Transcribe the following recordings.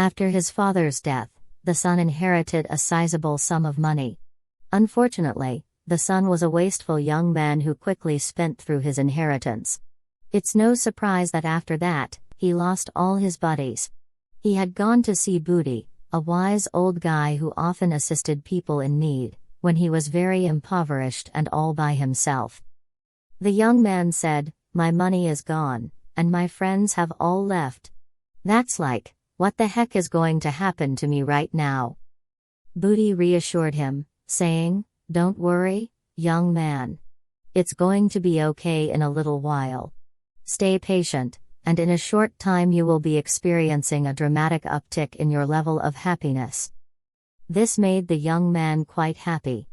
After his father's death, the son inherited a sizable sum of money. Unfortunately, the son was a wasteful young man who quickly spent through his inheritance. It's no surprise that after that, he lost all his buddies. He had gone to see Budi, a wise old guy who often assisted people in need, when he was very impoverished and all by himself. The young man said, "My money is gone, and my friends have all left. That's like, what the heck is going to happen to me right now?" Budi reassured him, saying, "Don't worry, young man. It's going to be okay in a little while. Stay patient, and in a short time you will be experiencing a dramatic uptick in your level of happiness." This made the young man quite happy.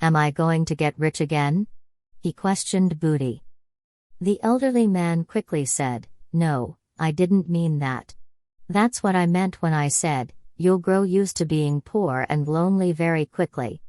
"Am I going to get rich again?" he questioned Budi. The elderly man quickly said, "No, I didn't mean that. That's what I meant when I said, you'll grow used to being poor and lonely very quickly."